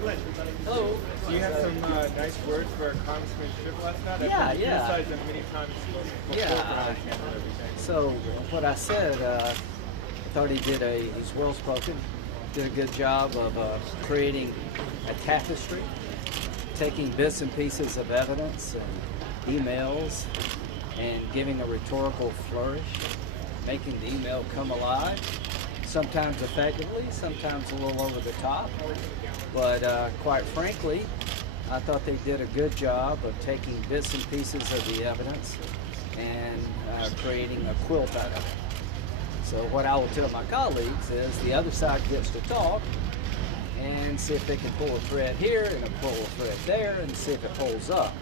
Hello. So you have some nice words for Congressman Schiff last night? Yeah, yeah. Criticized him many times before for everything. So what I said, I thought he's well spoken, did a good job of creating a tapestry, taking bits and pieces of evidence and emails and giving a rhetorical flourish, making the email come alive, sometimes effectively, sometimes a little over the top. But quite frankly, I thought they did a good job of taking bits and pieces of the evidence and creating a quilt out of it. So what I will tell my colleagues is the other side gets to talk and see if they can pull a thread here and pull a thread there and see if it pulls up.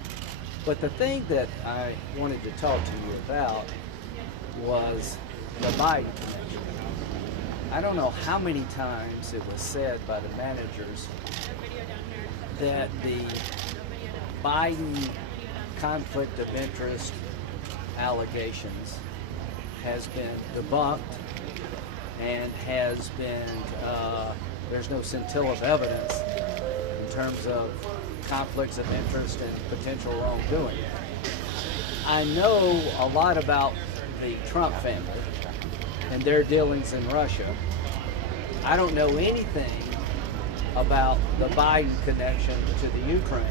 But the thing that I wanted to talk to you about was the Biden connection. I don't know how many times it was said by the managers that the Biden conflict of interest allegations has been debunked and has been, there's no scintilla of evidence in terms of conflicts of interest and potential wrongdoing. I know a lot about the Trump family and their dealings in Russia. I don't know anything about the Biden connection to the Ukraine.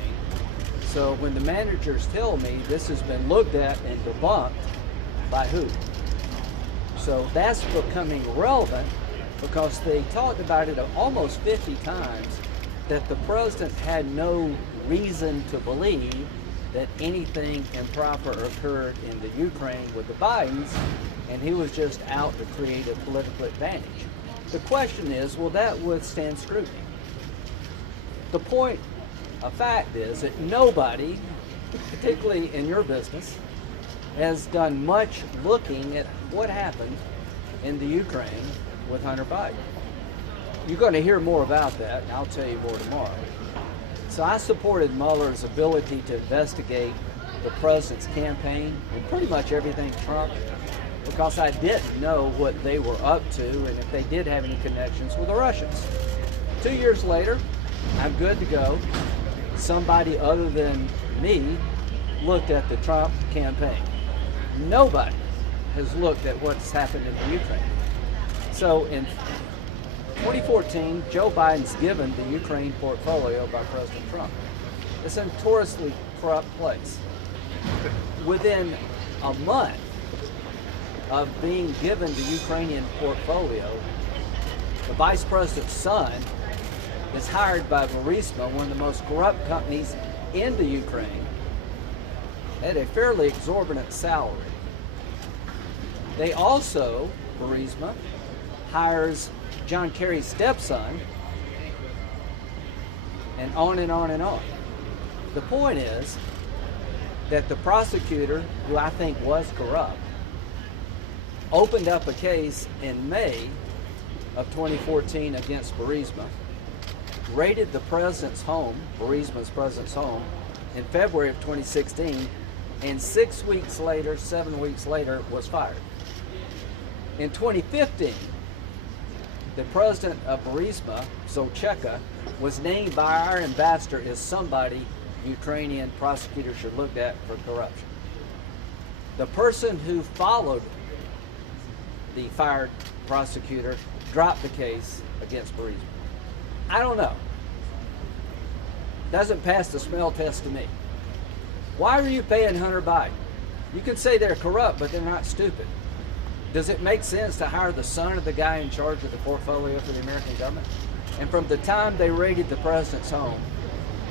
So when the managers tell me this has been looked at and debunked, by who? So that's becoming relevant because they talked about it almost 50 times that the president had no reason to believe that anything improper occurred in the Ukraine with the Bidens, and he was just out to create a political advantage. The question is, will that withstand scrutiny? The point of fact is that nobody, particularly in your business, has done much looking at what happened in the Ukraine with Hunter Biden. You're going to hear more about that, and I'll tell you more tomorrow. So I supported Mueller's ability to investigate the president's campaign and pretty much everything Trump, because I didn't know what they were up to and if they did have any connections with the Russians. 2 years later, I'm good to go. Somebody other than me looked at the Trump campaign. Nobody has looked at what's happened in the Ukraine. So in 2014, Joe Biden's given the Ukraine portfolio by President Trump. It's a notoriously corrupt place. Within a month of being given the Ukrainian portfolio, the vice president's son is hired by Burisma, one of the most corrupt companies in the Ukraine, at a fairly exorbitant salary. They also, Burisma, hires John Kerry's stepson, and on and on and on. The point is that the prosecutor, who I think was corrupt, opened up a case in May of 2014 against Burisma, raided the president's home, Burisma's president's home, in February of 2016, and 7 weeks later, was fired. In 2015, the president of Burisma, Zolcheka, was named by our ambassador as somebody Ukrainian prosecutors should look at for corruption. The person who followed the fired prosecutor dropped the case against Burisma. I don't know. Doesn't pass the smell test to me. Why are you paying Hunter Biden? You can say they're corrupt, but they're not stupid. Does it make sense to hire the son of the guy in charge of the portfolio for the American government? And from the time they raided the president's home,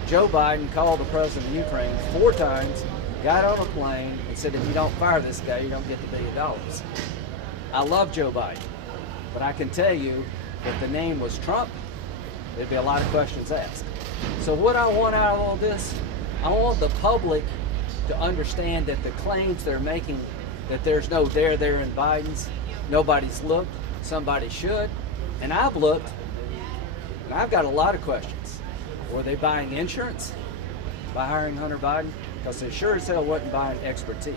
Joe Biden called the president of Ukraine 4 times, got on a plane, and said, if you don't fire this guy, you don't get the $1 billion. I love Joe Biden, but I can tell you if the name was Trump, there'd be a lot of questions asked. So what I want out of all this, I want the public to understand that the claims they're making that there's no there in Biden's, nobody's looked, somebody should, and I've looked, and I've got a lot of questions. Were they buying insurance by hiring Hunter Biden? Because they sure as hell wasn't buying expertise.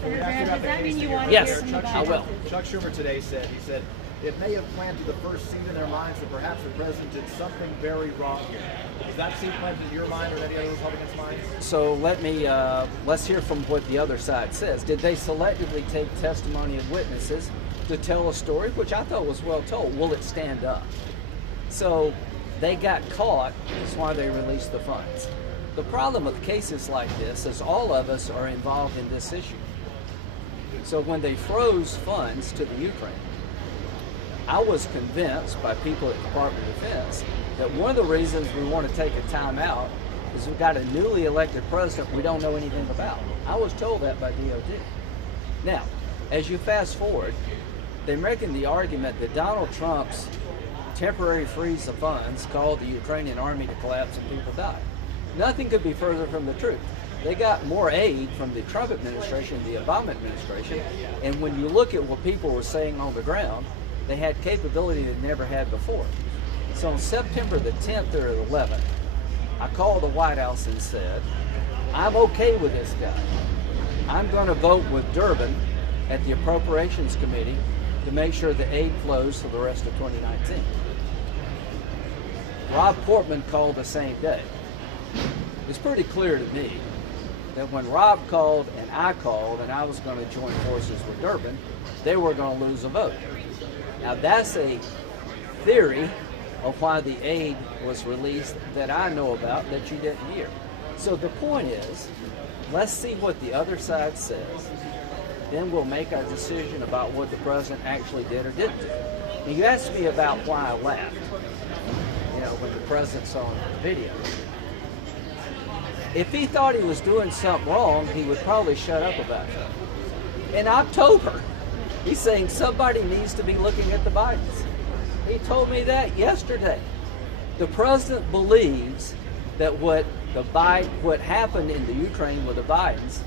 Can we ask you about Does that mean you want to Yes, hear from the I will. Chuck Schumer today said, it may have planted the first seed in their minds that perhaps the president did something very wrong here. Is that seed planted in your mind or any other Republicans' minds? So let's hear from what the other side says. Did they selectively take testimony of witnesses to tell a story, which I thought was well told? Will it stand up? So they got caught, that's why they released the funds. The problem with cases like this is all of us are involved in this issue. So when they froze funds to the Ukraine, I was convinced by people at the Department of Defense that one of the reasons we want to take a time out is we've got a newly elected president we don't know anything about. I was told that by DOD. Now, as you fast forward, they're making the argument that Donald Trump's temporary freeze of funds caused the Ukrainian army to collapse and people died. Nothing could be further from the truth. They got more aid from the Trump administration, the Obama administration, and when you look at what people were saying on the ground, they had capability they never had before. So on September the 10th or the 11th, I called the White House and said, I'm okay with this guy. I'm going to vote with Durbin at the Appropriations Committee to make sure the aid flows for the rest of 2019. Rob Portman called the same day. It's pretty clear to me that when Rob called and I was going to join forces with Durbin, they were going to lose a vote. Now that's a theory of why the aid was released that I know about that you didn't hear. So the point is, let's see what the other side says. Then we'll make our decision about what the president actually did or didn't do. Now, you asked me about why I laughed, when the president saw the video. If he thought he was doing something wrong, he would probably shut up about it. In October, he's saying somebody needs to be looking at the Bidens. He told me that yesterday. The president believes that what happened in the Ukraine with the Bidens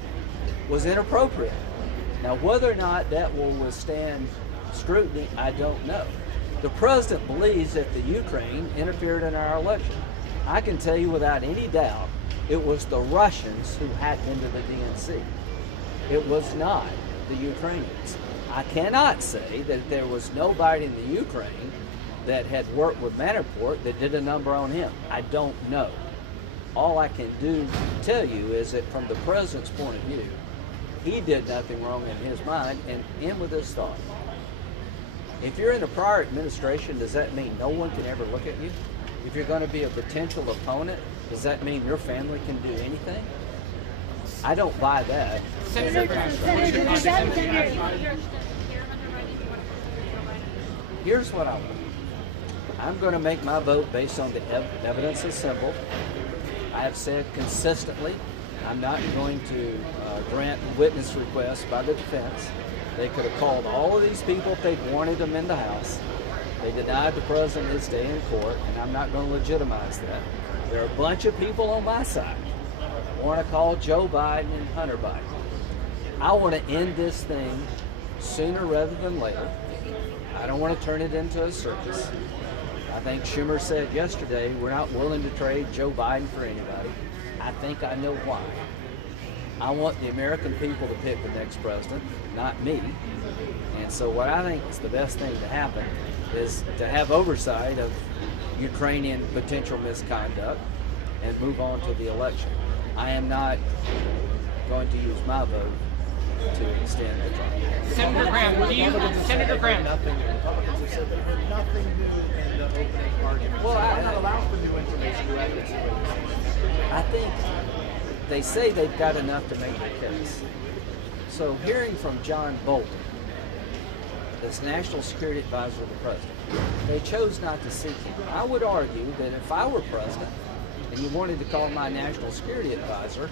was inappropriate. Now, whether or not that will withstand scrutiny, I don't know. The president believes that the Ukraine interfered in our election. I can tell you without any doubt, it was the Russians who hacked into the DNC. It was not the Ukrainians. I cannot say that there was nobody in the Ukraine that had worked with Manafort that did a number on him. I don't know. All I can tell you is that from the president's point of view, he did nothing wrong in his mind, and end with this thought. If you're in a prior administration, does that mean no one can ever look at you? If you're going to be a potential opponent, does that mean your family can do anything? I don't buy that. Here's what I want. I'm going to make my vote based on the evidence assembled. I have said consistently, I'm not going to grant witness requests by the defense. They could have called all of these people if they'd wanted them in the House. They denied the president his day in court, and I'm not going to legitimize that. There are a bunch of people on my side who want to call Joe Biden and Hunter Biden. I want to end this thing sooner rather than later. I don't want to turn it into a circus. I think Schumer said yesterday, we're not willing to trade Joe Biden for anybody. I think I know why. I want the American people to pick the next president, not me. And so what I think is the best thing to happen is to have oversight of Ukrainian potential misconduct and move on to the election. I am not going to use my vote to extend the trial. Senator Graham, Senator Graham. Republicans have said they heard nothing new in the opening argument. Well, I'm not allowed for new information, new evidence. I think they say they've got enough to make their case. So hearing from John Bolton, as National Security Advisor to the President, they chose not to seek him. I would argue that if I were President and you wanted to call my National Security Advisor,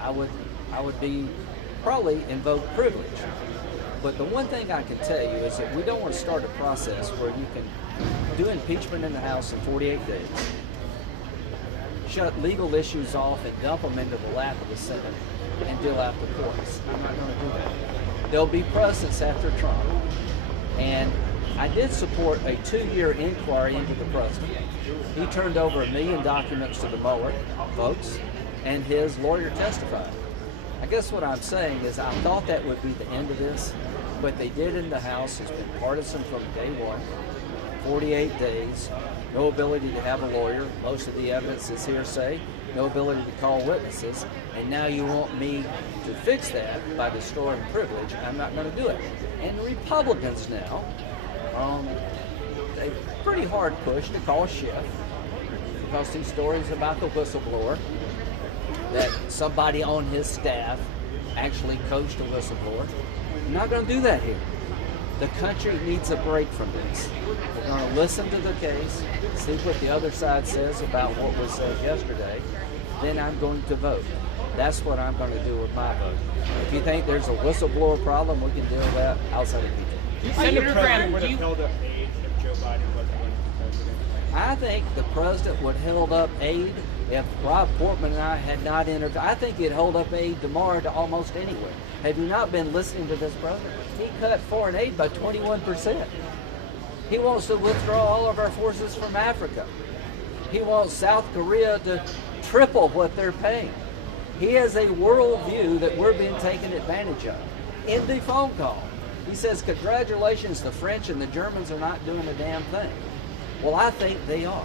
I would be probably invoke privilege. But the one thing I can tell you is that we don't want to start a process where you can do impeachment in the House in 48 days, shut legal issues off and dump them into the lap of the Senate and deal out the courts. I'm not going to do that. There'll be precedents after Trump. And I did support a 2-year inquiry into the president. He turned over 1 million documents to the Mueller folks, and his lawyer testified. I guess what I'm saying is I thought that would be the end of this, What they did in the House has been partisan from day one. 48 days, no ability to have a lawyer. Most of the evidence is hearsay. No ability to call witnesses. And now you want me to fix that by destroying privilege. I'm not going to do it. And the Republicans now, a pretty hard push to call Schiff because these stories about the whistleblower, that somebody on his staff actually coached a whistleblower. I'm not going to do that here. The country needs a break from this. We're going to listen to the case, see what the other side says about what was said yesterday, then I'm going to vote. That's what I'm going to do with my vote. If you think there's a whistleblower problem, we can deal with that outside of people. Senator Graham, would do have you, held up aid if Joe Biden wasn't running for president. I think the president would held up aid if Rob Portman and I had not intervened. I think he'd hold up aid tomorrow to almost anywhere. Have you not been listening to this president? He cut foreign aid by 21%. He wants to withdraw all of our forces from Africa. He wants South Korea to triple what they're paying. He has a worldview that we're being taken advantage of. In the phone call, he says, congratulations, the French and the Germans are not doing a damn thing. Well, I think they are.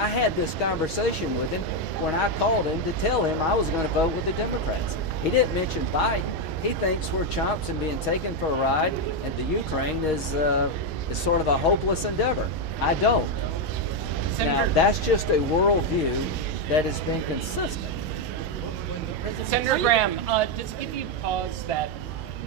I had this conversation with him when I called him to tell him I was going to vote with the Democrats. He didn't mention Biden. He thinks we're chumps and being taken for a ride, and the Ukraine is sort of a hopeless endeavor. I don't. Now, that's just a worldview that has been consistent. Senator Graham, does it give you pause that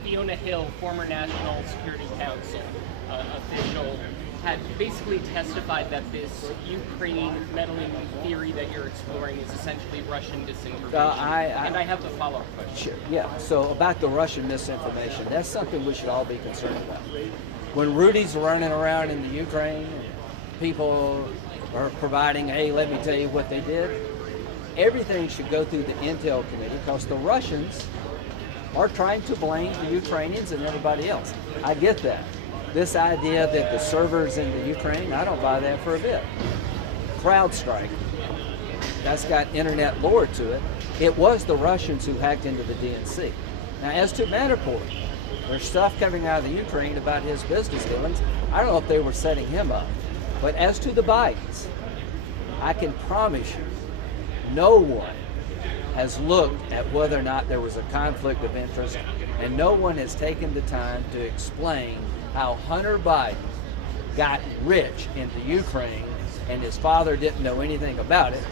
Fiona Hill, former National Security Council official, had basically testified that this Ukraine meddling theory that you're exploring is essentially Russian disinformation? And I have the follow-up question. Sure, yeah. So about the Russian misinformation, that's something we should all be concerned about. When Rudy's running around in the Ukraine, people are providing, hey, let me tell you what they did. Everything should go through the Intel Committee because the Russians are trying to blame the Ukrainians and everybody else. I get that. This idea that the servers in the Ukraine, I don't buy that for a bit. CrowdStrike, that's got internet lore to it. It was the Russians who hacked into the DNC. Now, as to Manafort, there's stuff coming out of the Ukraine about his business dealings. I don't know if they were setting him up. But as to the Bidens, I can promise you, no one has looked at whether or not there was a conflict of interest, and no one has taken the time to explain how Hunter Biden got rich in the Ukraine and his father didn't know anything about it.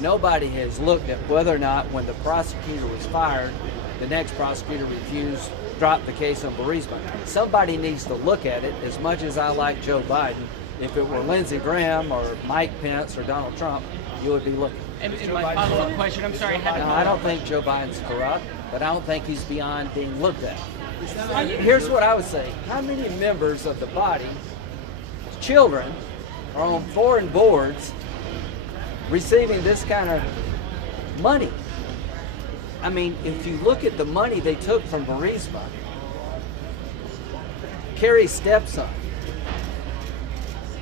Nobody has looked at whether or not when the prosecutor was fired, the next prosecutor refused, dropped the case on Burisma. Somebody needs to look at it. As much as I like Joe Biden, if it were Lindsey Graham or Mike Pence or Donald Trump, you would be looking. And my follow-up question, I'm sorry, I don't think Joe Biden's corrupt, but I don't think he's beyond being looked at. Here's what I would say. How many members of the body, children, are on foreign boards receiving this kind of money? I mean, if you look at the money they took from Burisma, Kerry's stepson,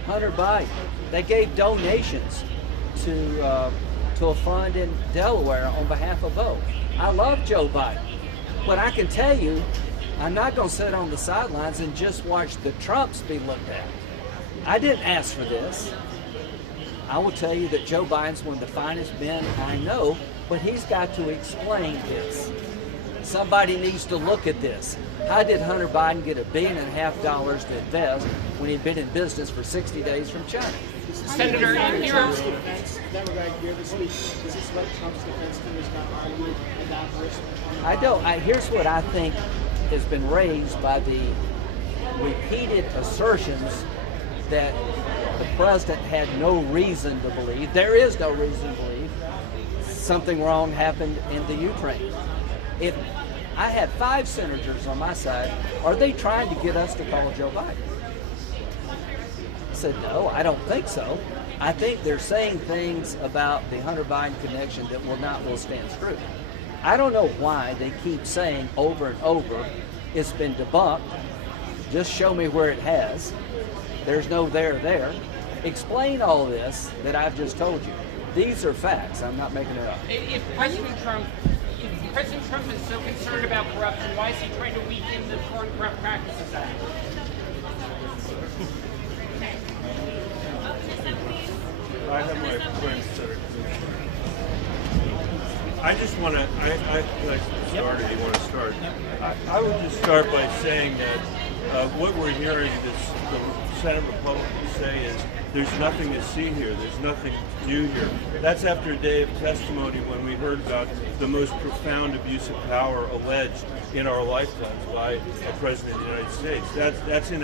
Hunter Biden, they gave donations to a fund in Delaware on behalf of both. I love Joe Biden, but I can tell you, I'm not going to sit on the sidelines and just watch the Trumps be looked at. I didn't ask for this. I will tell you that Joe Biden's one of the finest men I know, but he's got to explain this. Somebody needs to look at this. How did Hunter Biden get $1.5 billion to invest when he'd been in business for 60 days from China? Senator, here. That would I hear this week. Is this what Trump's defense team is not arguing about this? I don't. Here's what I think has been raised by the repeated assertions that the president had no reason to believe, there is no reason to believe, something wrong happened in the Ukraine. If I had 5 senators on my side, are they trying to get us to call Joe Biden? I said, no, I don't think so. I think they're saying things about the Hunter Biden connection that will stand scrutiny. I don't know why they keep saying over and over, it's been debunked. Just show me where it has. There's no there. Explain all this that I've just told you. These are facts. I'm not making it up. If President Trump, President Trump is so concerned about corruption, why is he trying to weaken the Foreign Corrupt Practices Act? I have my friends that are. I just want to. I started. You want to start? I would just start by saying that what we're hearing the Senate Republicans say is there's nothing to see here. There's nothing to do here. That's after a day of testimony when we heard about the most profound abuse of power alleged in our lifetimes by a president of the United States. That's in